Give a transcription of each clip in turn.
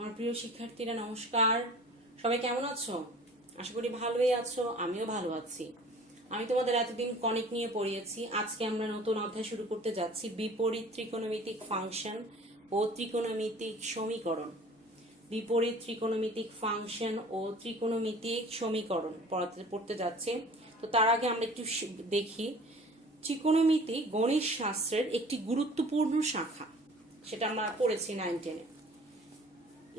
আমার প্রিয় শিক্ষার্থীরা নমস্কার। সবাই কেমন আছো? আশা করি ভালোই আছো, আমিও ভালো আছি। আমি তোমাদের এতদিন কনিক নিয়ে পড়িয়েছি। আজকে আমরা নতুন অধ্যায় শুরু করতে যাচ্ছি, বিপরীত ত্রিকোণমিতিক ফাংশন ও ত্রিকোণমিতিক সমীকরণ। বিপরীত ত্রিকোণমিতিক ফাংশন ও ত্রিকোণমিতিক সমীকরণ পড়তে যাচ্ছে। তো তার আগে আমরা একটু দেখি, ত্রিকোণমিতি গণিত শাস্ত্রের একটি গুরুত্বপূর্ণ শাখা, সেটা আমরা পড়েছি 9-10-এ।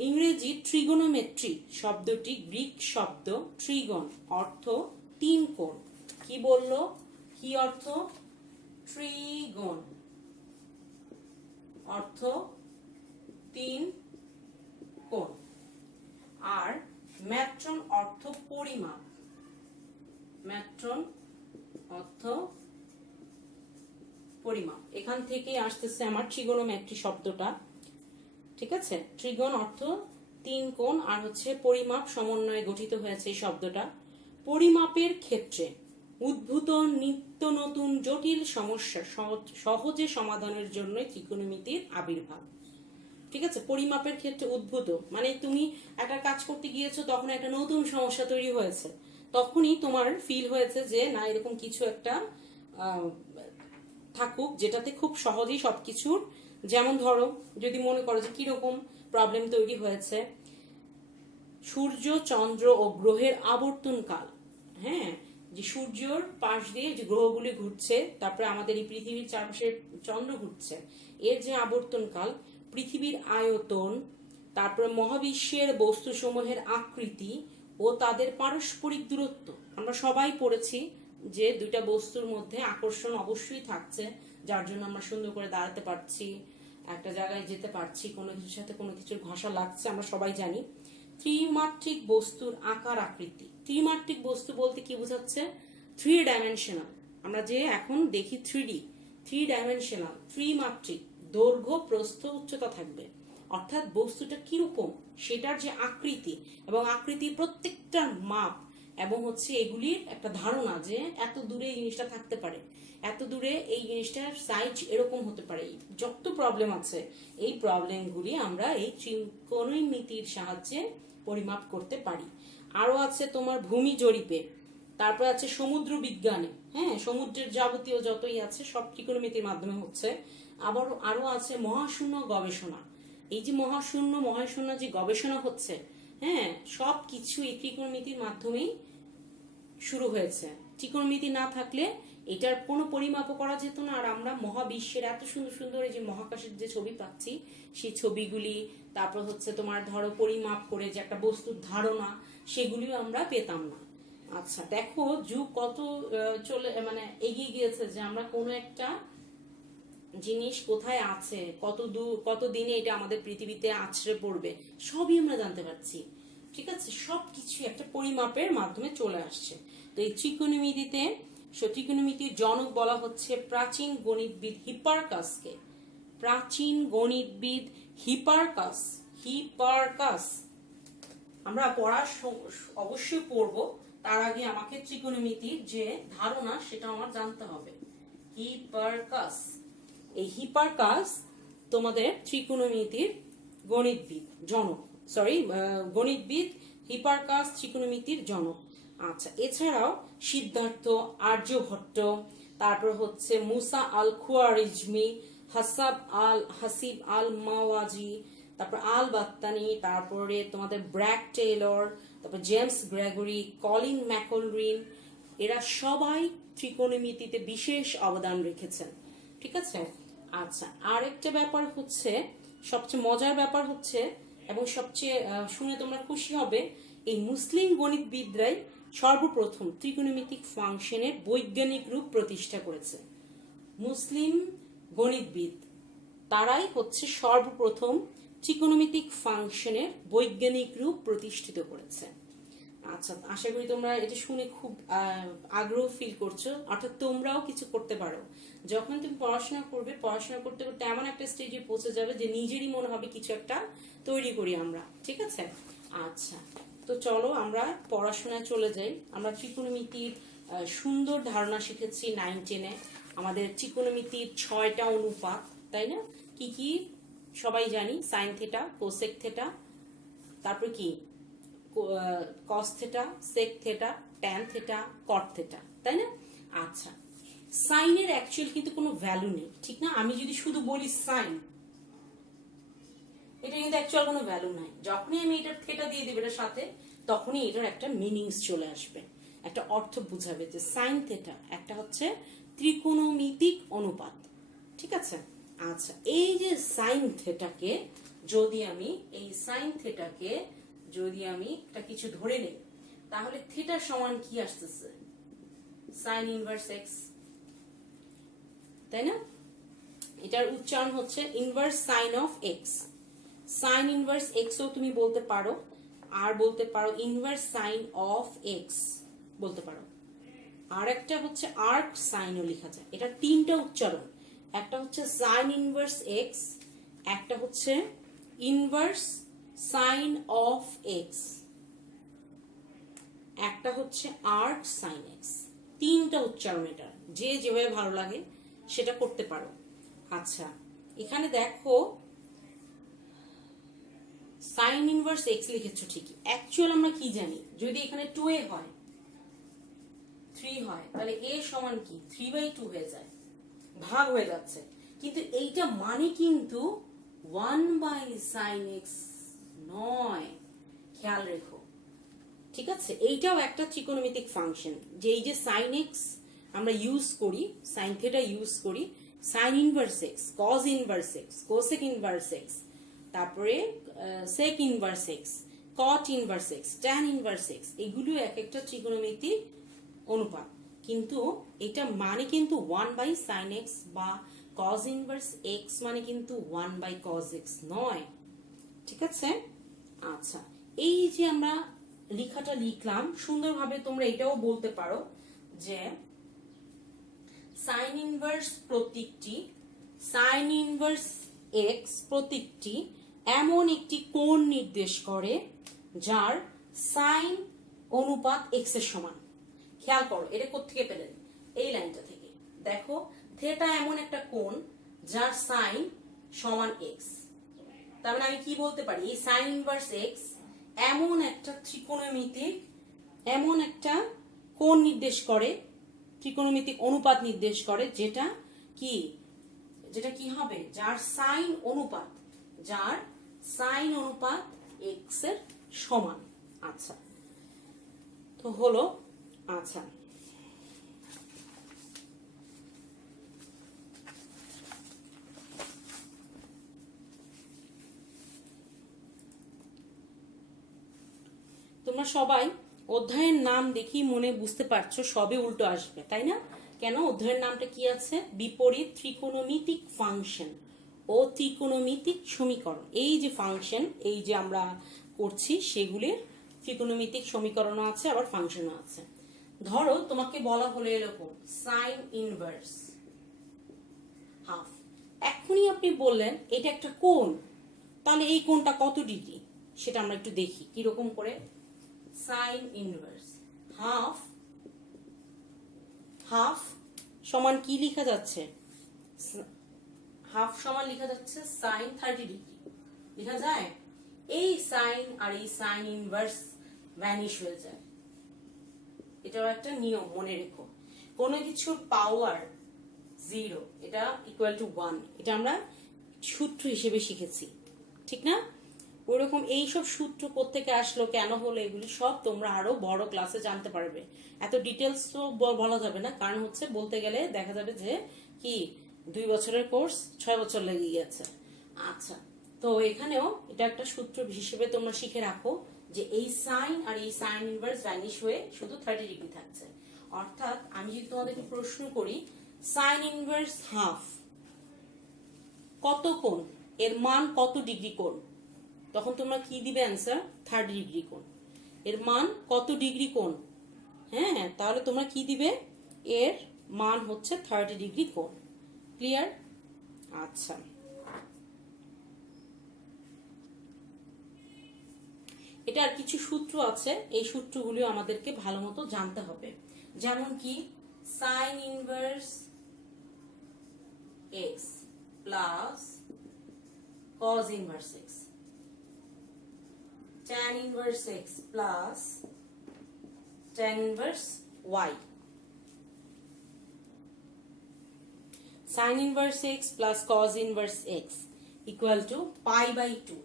ইংরেজি ট্রিগোনোমেট্রি শব্দটি গ্রিক শব্দ ট্রিগন, অর্থ তিন কোণ। কি বললো? কি অর্থ? ট্রিগন অর্থ তিন কোণ। আর ম্যাট্রন অর্থ পরিমাপ। ম্যাট্রন অর্থ পরিমাপ। এখান থেকে আসতেছে আমার ট্রিগোনোমেট্রি শব্দটা। ঠিক আছে, ট্রিগন অর্থ তিন কোণ, আর হচ্ছে পরিমাপ সমন্বয়ে গঠিত হয়েছে এই শব্দটা। পরিমাপের ক্ষেত্রে উদ্ভূত নিত্য নতুন জটিল সমস্যা সহজে সমাধানের জন্য ত্রিকোণমিতির আবির্ভাব। ঠিক আছে, পরিমাপের ক্ষেত্রে উদ্ভূত মানে তুমি একটা কাজ করতে গিয়েছো, তখন একটা নতুন সমস্যা তৈরি হয়েছে, তখনই তোমার ফিল হয়েছে যে না, এরকম কিছু একটা থাকুক যেটাতে খুব সহজেই সবকিছুর, যেমন ধরো যদি মনে করো যে কিরকম প্রবলেম তৈরি হয়েছে, সূর্য চন্দ্র ও গ্রহের আবর্তন কাল। হ্যাঁ, যে সূর্যর পাশ দিয়ে যে গ্রহগুলি ঘুরছে, তারপরে আমাদের এই পৃথিবীর চারপাশে চন্দ্র ঘুরছে, এর যে আবর্তন কাল, পৃথিবীর আয়তন, তারপরে মহাবিশ্বের বস্তুসমূহের আকৃতি ও তাদের পারস্পরিক দূরত্ব। আমরা সবাই পড়েছি যে দুইটা বস্তুর মধ্যে আকর্ষণ অবশ্যই থাকছে, যার জন্য আমরা সুন্দর করে দাঁড়াতে পারছি, একটা জায়গায় যেতে পারছি, কোনো কিছুর সাথে কোনো কিছুর ঘষা লাগছে, আমরা সবাই জানি। ত্রিমাত্রিক বস্তুর আকার আকৃতি। ত্রিমাত্রিক বস্তু বলতে কি বোঝাচ্ছে? 3 ডাইমেনশনাল। আমরা যে এখন দেখি 3D, 3 ডাইমেনশনাল, ত্রিমাত্রিক, দৈর্ঘ্য প্রস্থ উচ্চতা থাকবে। অর্থাৎ বস্তুটা কিরকম সেটার যে আকৃতি, এবং আকৃতির প্রত্যেকটা মাপ, এবং হচ্ছে এগুলির একটা ধারণা যে এত দূরে এই জিনিসটা থাকতে পারে, এত দূরে এই জিনিসটার সাইজ এরকম হতে পারে। যত প্রবলেম আছে, এই প্রবলেমগুলি আমরা এই ত্রিকোণমিতির সাহায্যে পরিমাপ করতে পারি। আরো আছে তোমার ভূমি জরিপে, তারপর আছে সমুদ্র বিজ্ঞানে। হ্যাঁ, সমুদ্রের যাবতীয় যতই আছে সব ত্রিকোণমিতির মাধ্যমে হচ্ছে। আবার আরো আছে মহাশূন্য গবেষণা। এই যে মহাশূন্য যে গবেষণা হচ্ছে, হ্যাঁ, সব কিছু এই ত্রিকোণমিতির মাধ্যমেই শুরু হয়েছে। ত্রিকোণমিতি না থাকলে এটার কোনো পরিমাপও করা যেত না। আর আমরা মহাবিশ্বের এত সুন্দর সুন্দর এই যে মহাকাশের যে ছবি পাচ্ছি, সেই ছবিগুলি, তারপর হচ্ছে তোমার ধরো পরিমাপ করে যে একটা বস্তুর ধারণা, সেগুলিও আমরা পেতাম না। আচ্ছা দেখো, যুগ কত চলে মানে এগিয়ে গিয়েছে, যে আমরা কোনো একটা জিনিস কোথায় আছে, কত দিনে এটা আমাদের পৃথিবীতে আছড়ে পড়বে, সবই আমরা জানতে পারছি। ঠিক আছে, সবকিছু একটা পরিমাপের মাধ্যমে চলে আসছে। তো এই ত্রিকোণমিতিতে, ত্রিকোণমিতির জনক বলা হচ্ছে প্রাচীন গণিতবিদ হিপারকাসকে। প্রাচীন গণিতবিদ হিপারকাস। হিপারকাস আমরা অবশ্যই পড়বো। তার আগে আমাকে ত্রিকোণমিতির যে ধারণা সেটা আমার জানতে হবে। হিপারকাস, এই হিপারকাস তোমাদের ত্রিকোণমিতির গণিতবিদ জনক, গণিতবিদ হিপারকাস ত্রিকোণমিতির জনক। আচ্ছা, এছাড়াও সিদ্ধার্থ আর্যভট্ট, তারপর হচ্ছে মুসা আল খুয়ারিজমি, হাসিব আল মাওয়াজি, তারপর আল বাত্তানি, তারপরে তোমাদের ব্র্যাক টেইলর, তারপর জেমস গ্রেগরি, কলিন ম্যাকলরিন, এরা সবাই ত্রিকোণমিতিতে বিশেষ অবদান রেখেছেন। ঠিক আছে। আচ্ছা, আরেকটা ব্যাপার হচ্ছে, সবচেয়ে মজার ব্যাপার হচ্ছে, এবং সবচেয়ে শুনে তোমরা খুশি হবে, এই মুসলিম গণিতবিদরাই সর্বপ্রথম ত্রিকোণমিতিক ফাংশনের বৈজ্ঞানিক রূপ প্রতিষ্ঠা করেছে। মুসলিম গণিতবিদ তারাই হচ্ছে সর্বপ্রথম ত্রিকোণমিতিক ফাংশনের বৈজ্ঞানিক রূপ প্রতিষ্ঠিত করেছে। আচ্ছা, আশা করি তোমরা এটা শুনে খুব আগ্রহ ফিল করছো। অর্থাৎ তোমরাও কিছু করতে পারো। যখন তুমি পড়াশোনা করবে, পড়াশোনা করতে করতে এমন একটা স্টেজে পৌঁছে যাবে যে নিজেরই মনে হবে কিছু একটা তৈরি করি আমরা। ঠিক আছে। আচ্ছা, তো চলো আমরা পড়াশোনায় চলে যাই। আমরা ত্রিকোণমিতির সুন্দর ধারণা শিখেছি 9-10-এ। আমাদের ত্রিকোণমিতির 6টা অনুপাত, তাই না? কি কি সবাই জানি, সাইন থেটা, কোসেক থেটা, তারপর কি cos theta, sec theta, tan theta, cot theta, তাই না? আচ্ছা, সাইনের অ্যাকচুয়াল কিন্তু কোনো ভ্যালু নেই, ঠিক না? আমি যদি শুধু বলি সাইন, এটা কিন্তু অ্যাকচুয়াল কোনো ভ্যালু নাই। যখনই আমি এটার থেটা দিয়ে দেব এটার সাথে, তখনই এটার একটা মিনিংস চলে আসবে, একটা অর্থ বুঝাবে যে সাইন থেটা একটা হচ্ছে ত্রিকোণমিতিক অনুপাত, ঠিক আছে? আচ্ছা, এই যে সাইন থেটাকে যদি আমি একটা কিছু ধরে নেই, তাহলে থেটা সমান কি আসতেছে? সাইন ইনভার্স এক্স, তাই না? এটার উচ্চারণ হচ্ছে inverse sine of x. Sine inverse এক্সও তুমি বলতে পারো, আর বলতে পারো ইনভার্স সাইন অফ এক্স বলতে পারো। আর একটা হচ্ছে আর্ক সাইনও লেখা যায়। এটা তিনটা উচ্চারণ, একটা হচ্ছে সাইন ইনভার্স এক্স, একটা হচ্ছে ইনভার্স সাইন অফ এক্স, একটা হচ্ছে আর্ক সাইন এক্স। তিনটা উচ্চারণ, এটা যে যেভাবে ভালো লাগে সেটা করতে পারো। আচ্ছা, এখানে দেখো সাইন ইনভার্স এক্স লিখেছো ঠিকই, অ্যাকচুয়াল আমরা কি জানি? যদি এখানে 2a হয়, 3 হয়, তাহলে a সমান কি 3/2 হয়ে যায়, ভাগ হয়ে যাচ্ছে। কিন্তু এইটা মানে কিন্তু 1/sin x নয়, খেয়াল রেখো, ঠিক আছে? এইটাও একটা ত্রিকোণমিতিক ফাংশন, যে এই যে সাইন এক্স আমরা ইউজ করি, সাইন থেটা ইউজ করি, sine inverse x, cos inverse x, cosec inverse x, তারপরে sec inverse x, cot inverse x, tan inverse x, এগুলো এক একটা ত্রিকোণমিতিক অনুপাত। কিন্তু এটা মানে কিন্তু 1/sin x বা cos ইনভার্স x মানে কিন্তু 1/cos x নয়, ঠিক আছে? আচ্ছা, এই যে আমরা লেখাটা লিখলাম সুন্দরভাবে, তোমরা এটাও বলতে পারো যে সাইন ইনভার্স প্রতীকটি, সাইন ইনভার্স x প্রতীকটি এমন একটি কোণ নির্দেশ করে যার সাইন অনুপাত x এর সমান। খেয়াল করো, এটা কোত্থেকে পেলেন? এই লাইনটা থেকে। দেখো, থেটা এমন একটা কোণ যার সাইন সমান এক্স। তার মানে আমি কি বলতে পারি? এই সাইন ইনভার্স এক্স এমন একটা ত্রিকোণমিতিক, এমন একটা কোণ নির্দেশ করে, ত্রিকোণমিতিক অনুপাত নির্দেশ করে, যেটা কি হবে? যার সাইন অনুপাত এক্স এর সমান। আচ্ছা, তো হলো। আচ্ছা, তোমরা সবাই অধ্যায়ের নাম দেখি মনে বুঝতে পারছো সবে উল্টো আসবে, তাই না? কেন? অধ্যায়ের নামটা কি আছে? বিপরীত ত্রিকোণমিতিক ফাংশন ও ত্রিকোণমিতিক সমীকরণ। এই যে ফাংশন, এই যে আমরা করছি, সেগুলির ত্রিকোণমিতিক সমীকরণও আছে, আবার ফাংশনও আছে। ধরো তোমাকে বলা হলো এরকম সাইন ইনভার্স হাফ, এখনই আপনি বললেন এটা একটা কোণ, তাহলে এই কোণটা কত ডিগ্রি সেটা আমরা একটু দেখি কিরকম করে। সাইন ইনভার্স হাফ সমান কি লেখা যাচ্ছে? হাফ সমান লেখা যাচ্ছে সাইন 30 ডিগ্রি, লেখা যায়? এই সাইন আর এই সাইন ইনভার্স ভ্যানিশ হয়ে যায়, এটাও একটা নিয়ম, মনে রেখো। কোনো কিছুর পাওয়ার 0 এটা ইকুয়াল টু 1, এটা আমরা সূত্র হিসেবে শিখেছি, ঠিক না? ওইরকম এইসব সূত্র কোত্থেকে আসলো, কেন হলো, এগুলি সব তোমরা আরো বড় ক্লাসে জানতে পারবে। এত ডিটেলস তো বলা যাবে না, কারণ হচ্ছে বলতে গেলে দেখা যাবে যে কি 2 বছরের কোর্স 6 বছর লেগে গেছে। আচ্ছা, তো এখানেও এটা একটা সূত্র হিসেবে তোমরা শিখে রাখো যে এই সাইন আর এই সাইন ইনভার্স ভ্যানিশ হয়ে শুধু 30 ডিগ্রি থাকছে। অর্থাৎ আমি যদি তোমাদেরকে প্রশ্ন করি সাইন ইনভার্স হাফ কত কোণ, এর মান কত ডিগ্রি কোণ, তখন তোমরা কি দিবে অ্যান্সার? 30 ডিগ্রি কোণ। এর মান কত ডিগ্রি কোণ? হ্যাঁ, তাহলে তোমরা কি দিবে? এর মান হচ্ছে 30 ডিগ্রি কোণ। ক্লিয়ার? আচ্ছা, এটা আর কিছু সূত্র আছে, এই সূত্রগুলো আমাদেরকে ভালো মতো জানতে হবে। যেমন কি sign inverse X plus cos inverse x, tan inverse x plus tan inverse y. Sin inverse x plus cos inverse x equal to pi by 2.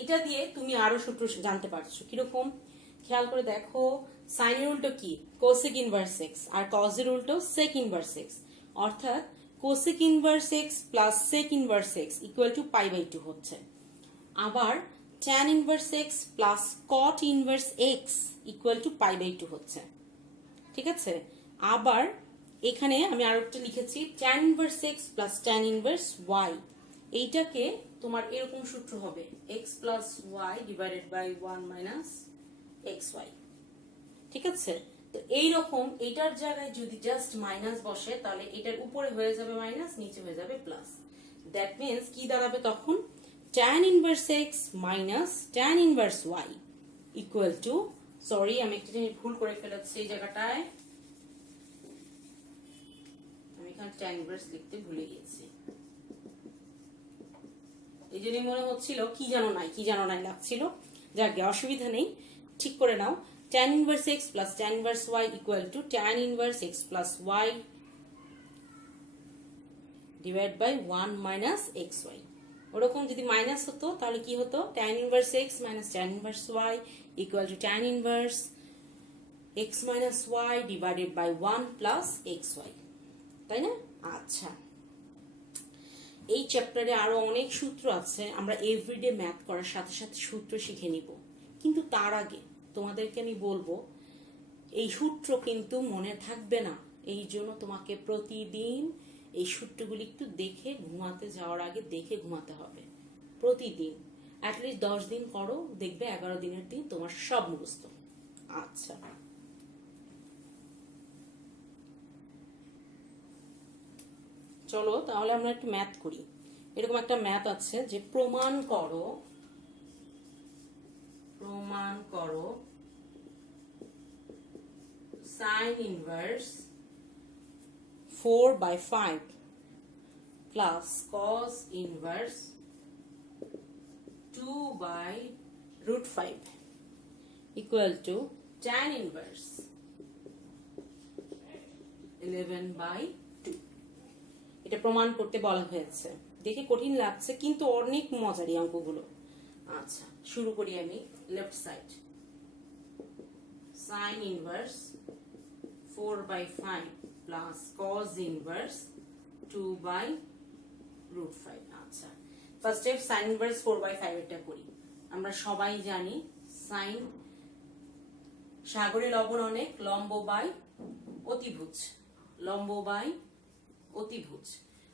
এটা দিয়ে তুমি আরো সূত্র জানতে পারছো কিরকম, খেয়াল করে দেখো। সাইনের উল্টো কি? কোসেক ইনভার্স এক্স, আর কজের উল্টো সেক ইনভার্স এক্স, অর্থাৎ cosec inverse X plus sec inverse X equal to pi by 2 হচ্ছে। আবার tan inverse X plus cot inverse X equal to pi by 2 হচ্ছে। ঠিক আছে, আবার এখানে আমি আরো একটা লিখেছি tan inverse X plus tan inverse Y, এইটাকে তোমার এরকম সূত্র হবে X plus Y divided by 1 minus X Y. ঠিক আছে, তো এইরকম এটার জায়গায় যদি জাস্ট মাইনাস বসে তাহলে এটার উপরে হয়ে যাবে মাইনাস, নিচে হয়ে যাবে প্লাস। দ্যাট মিন্স কি দাঁড়াবে তখন? Tan inverse X minus tan inverse Y equal to, sorry আমি একটা জিনিস ভুল করে ফেলেছি এই জায়গাটায়, আমি এখানে ট্যান ইনভার্স লিখতে ভুলে গিয়েছি, এই জন্যই মনে হচ্ছিল কি জানো নাই লাগছিল। যাকে অসুবিধা নেই, ঠিক করে নাও। tan inverse x plus tan inverse y equal to tan inverse x plus y divided by 1 minus xy. ওরকম যদি মাইনাস হতো তাহলে কি হতো? tan inverse x minus tan inverse y equal to tan inverse x minus y divided by 1 plus xy, তাই না? আচ্ছা, এই চ্যাপ্টারে আরো অনেক সূত্র আছে, আমরা এভরিডে ম্যাথ করার সাথে সাথে সূত্র শিখে নিব। কিন্তু তার আগে তোমাদেরকে আমি বলবো এই সূত্র কিন্তু মনে থাকবে না, এই জন্য তোমাকে প্রতিদিন এই সূত্রগুলি একটু দেখে ঘুমাতে যাওয়ার আগে দেখে ঘুমাতে হবে। প্রতিদিন অ্যাটলিস্ট 10 দিন করো, দেখবে 11 দিনের দিন তোমার সব মুখস্থ। আচ্ছা, চলো তাহলে আমরা একটু ম্যাথ করি। এরকম একটা ম্যাথ আছে যে প্রমাণ করো sin inverse 4/5 plus cos inverse 2/√5 equal to tan inverse 11/2। এটা প্রমাণ করতে বলা হয়েছে। দেখে কঠিন লাগছে কিন্তু অনেক মজার এই অঙ্কগুলো। আচ্ছা, শুরু করি আমি left side. sin inverse 4/5 plus cos inverse 2/√5। আচ্ছা, ফার্স্ট স্টেপ sin inverse 4/5 এটা করি। আমরা সবাই জানি sin সাগরে লবণ অনেক, লম্ব বাই অতিভুজ, লম্ব বাই অতিভুজ।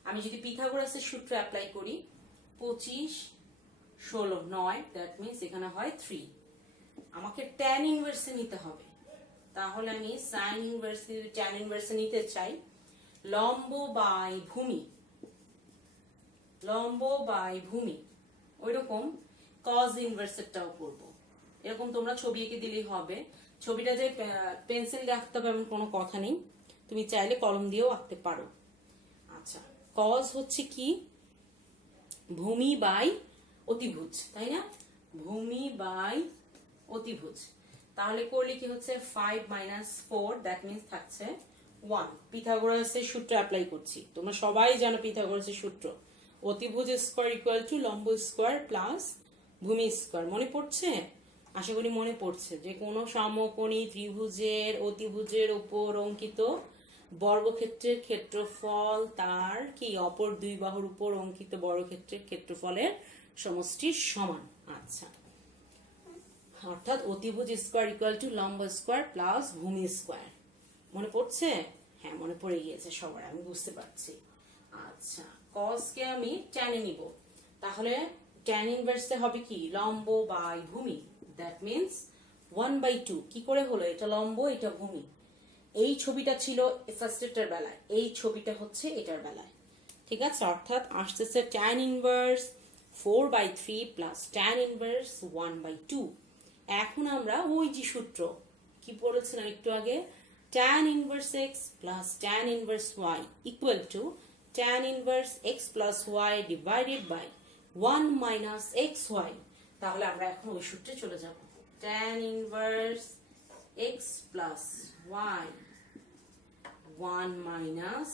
আমি যদি পিথাগোরাসের সূত্র অ্যাপ্লাই করি 25 16 9, দ্যাট মিন্স এখানে হয় 3। আমাকে tan ইনভার্সে নিতে হবে, তাহলে আমি sin ইনভার্সে tan ইনভার্সে নিতে চাই লম্ব বাই ভূমি, লম্ব বাই ভূমি। ওইরকম cos ইনভার্সেরটাও করব। এরকম তোমরা ছবি এঁকে দিলেই হবে। ছবিটা যে পেন্সিল দিয়ে আঁকতে হবে এমন কোনো কথা নেই, তুমি চাইলে কলম দিয়েও আঁকতে পারো। আচ্ছা, cos হচ্ছে কি? ভূমি বাই অতিভুজ, তাই না? ভূমি বাই অতিভুজ। তাহলে করলে কি হচ্ছে 5 - 4, দ্যাট মিন্স থাকছে 1। পিথাগোরাসের সূত্র অ্যাপ্লাই করছি, তোমরা সবাই জানো পিথাগোরাসের সূত্র, অতিভুজ স্কয়ার ইকুয়াল টু লম্ব স্কয়ার প্লাস ভূমি স্কয়ার। মনে পড়ছে? আশা করি মনে পড়ছে। যে কোনো সমকোণী ত্রিভুজের অতিভুজের উপর অঙ্কিত বর্গক্ষেত্রের ক্ষেত্রফল তার কি অপর দুই বাহুর উপর অঙ্কিত বর্গক্ষেত্রের ক্ষেত্রফলের সমষ্টির সমান। আচ্ছা, অর্থাৎ অতিভুজ স্কয়ার ইকুয়াল টু লম্ব স্কয়ার প্লাস ভূমি স্কয়ার। মনে পড়ছে? হ্যাঁ, মনে পড়ে গিয়েছে সবার, আমি বুঝতে পারছি। আচ্ছা, cos কে আমি tan এ নিব, তাহলে tan ইনভার্সে হবে কি? লম্ব বাই ভূমি, দ্যাট মিন্স 1/2। কি করে হলো? এটা লম্ব, এটা ভূমি। এই ছবিটা ছিল ফার্স্টেরটার বেলায়, এই ছবিটা হচ্ছে এটার বেলায়। ঠিক আছে, অর্থাৎ আসতেছে tan inverse 4/3 plus tan inverse 1/2। এখন আমরা ওই যে সূত্র কি বলেছিলাম একটু আগে, tan inverse x plus tan inverse y equal to tan inverse x plus y divided by 1 minus xy। তাহলে আমরা এখন ওই সূত্রে চলে যাব। tan inverse x plus y 1 minus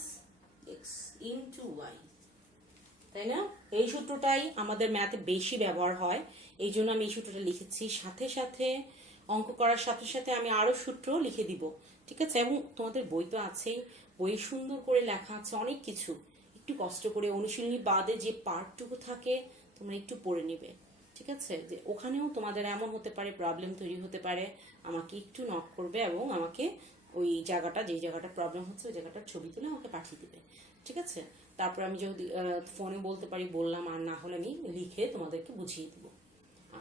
x into y, তাই না? এই সূত্রটাই আমাদের ম্যাথে বেশি ব্যবহার হয়, এই জন্য আমি এই সূত্রটা লিখেছি। সাথে সাথে অঙ্ক করার সাথে সাথে আমি আরো সূত্র লিখে দিব, ঠিক আছে? এবং তোমাদের বই তো আছেই, বই সুন্দর করে লেখা আছে অনেক কিছু। একটু কষ্ট করে অনুশীলনী বাদে যে পার্টটুকু থাকে তোমরা একটু পড়ে নিবে, ঠিক আছে? যে ওখানেও তোমাদের এমন হতে পারে, প্রবলেম তৈরি হতে পারে, আমাকে একটু নক করবে এবং আমাকে ওই জায়গাটা, যে জায়গাটা প্রবলেম হচ্ছে ওই জায়গাটার ছবি তুলে আমাকে পাঠিয়ে দিবে, ঠিক আছে? তারপর আমি যদি ফোনে বলতে পারি বললাম, আর না হলে আমি লিখে তোমাদেরকে বুঝিয়ে দিব।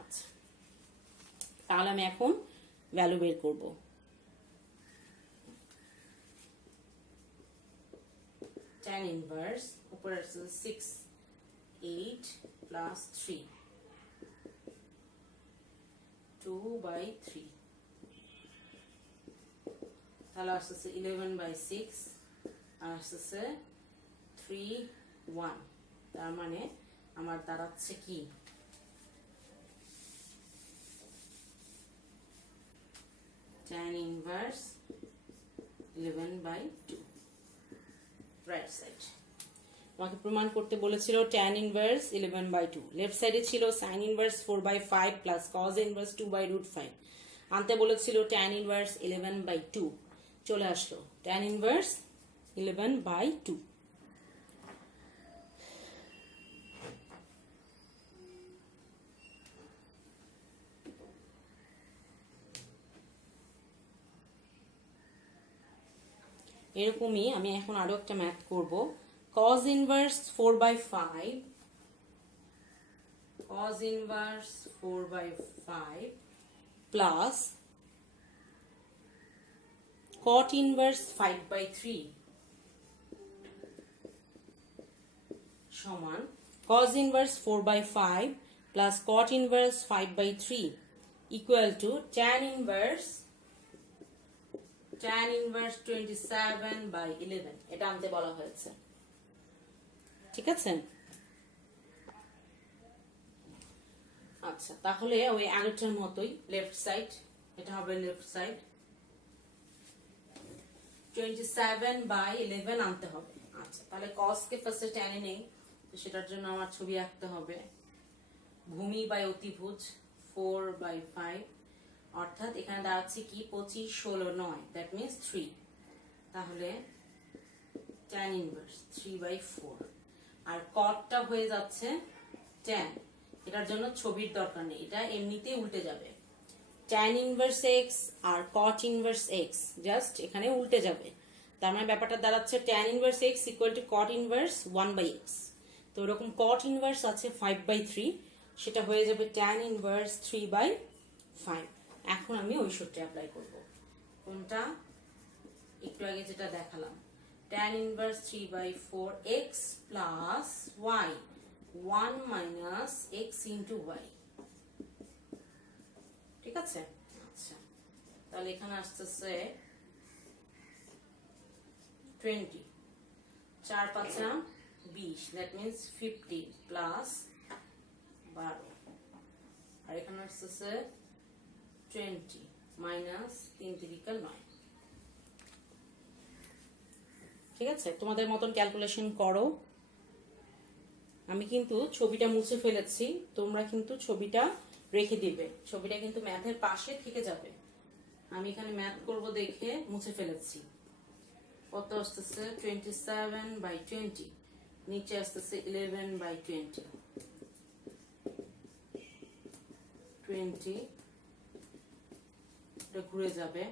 আচ্ছা, তাহলে আমি এখন ভ্যালু বের করব। tan ইনভার্স উপরে আছে 6 8 প্লাস 3 2/3, তাহলে আসতেছে 11/6 আর আসতেছে 3 1, তার মানে আমার দাঁড়াচ্ছে কি tan ইনভার্স 11/2 রাইট সাইড। আমাকে প্রমাণ করতে বলেছিল tan ইনভার্স 11/2, লেফট সাইডে ছিল sin inverse 4/5 plus cos inverse 2/5, আনতে বলেছিল tan ইনভার্স 11/2, চলে আসলো tan ইনভার্স 11/2। এরকমই আমি এখন আরো একটা ম্যাথ করব। cos inverse 4/5 cos inverse 4/5 plus cot inverse 5/3 সমান cos inverse 4/5 plus cot inverse 5/3 equal to tan inverse 27/11, এটা আনতে বলা হয়েছে, ঠিক আছে? আচ্ছা, তাহলে ওই আগেরটার মতোই লেফট সাইড, এটা হবে লেফট সাইড 27/11 আনতে হবে। আচ্ছা, তাহলে cos কে ফার্স্টে টেনে নেই, তো সেটার জন্য আমার ছবি আঁকতে হবে। ভূমি বাই অতিভুজ 4/5, অর্থাৎ এখানে দাঁড়াচ্ছে কি 25 16 9, দ্যাট মিনস 3, তাহলে tan ইনভার্স 3/4 আর কটটা হয়ে যাচ্ছে tan, এটার জন্য ছবির দরকার নেই, এটা এমনিতেই উল্টে যাবে। tan ইনভার্স x আর cot ইনভার্স x জাস্ট এখানে উল্টে যাবে, তার মানে ব্যাপারটা দাঁড়াচ্ছে tan inverse x equal to cot inverse 1/x। তো এরকম cot ইনভার্স আছে 5/3, সেটা হয়ে যাবে tan ইনভার্স 3/5। এখন আমি ওই সূত্রে অ্যাপ্লাই করব, কোনটা? একটু আগে যেটা দেখালাম, tan inverse 3/4 x plus y 1 minus x into y, ঠিক আছে? আচ্ছা, তাহলে এখানে আসতেছে 20 4 5 20, দ্যাট মিনস 50 প্লাস 12, আর এখানে আসতেছে 20 মাইনাস 3 3 9, ঠিক আছে? তোমাদের মতন ক্যালকুলেশন করো। আমি কিন্তু ছবিটা মুছে ফেলেছি, তোমরা কিন্তু ছবিটা রেখে দিবে, ছবিটা কিন্তু ম্যাথের পাশে থেকে যাবে। আমি এখানে ম্যাথ করব দেখে মুছে ফেলেছি। কত আসতেছে 27/20, নিচে আসতেছে 11/20, 20 এটা ঘুরে যাবে,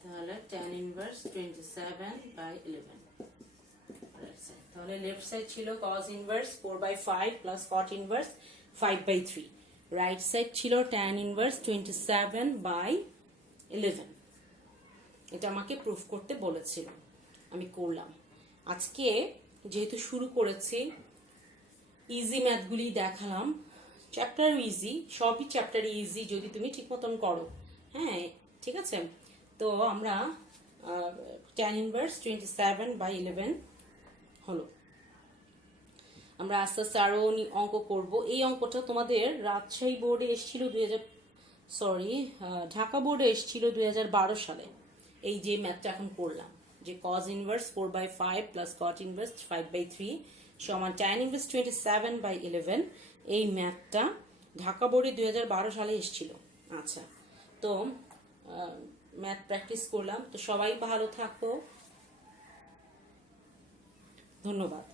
তাহলে tan ইনভার্স 27/11, তাহলে লেফট সাইড ছিল cos inverse 4/5 plus cot inverse 5/3, right side ছিল tan ইনভার্স 27/11। এটা আমাকে প্রুফ করতে বলেছিল, আমি করলাম। আজকে যেহেতু শুরু করেছি, ইজি ম্যাথগুলি দেখালাম, চ্যাপ্টার ইজি, সবই চ্যাপ্টার ইজি যদি তুমি ঠিক মতন করো। হ্যাঁ, ঠিক আছে? তো আমরা tan ইনভার্স 27/11 হলো। আমরা আস্তে আস্তে আরো অঙ্ক করব। এই অঙ্কটা তোমাদের রাজশাহী বোর্ডে এসেছিল ঢাকা বোর্ডে এসেছিল 2012 সালে। এই যে ম্যাথটা এখন করলাম, যে cos inverse 4/5 plus cot inverse 5/3 সমান tan ইনভার্স 27/11, এই ম্যাথটা ঢাকা বোর্ডে 2012 সালে এসেছিল। আচ্ছা, তো ম্যাথ প্র্যাকটিস করলাম। তো সবাই ভালো থাকো, ধন্যবাদ।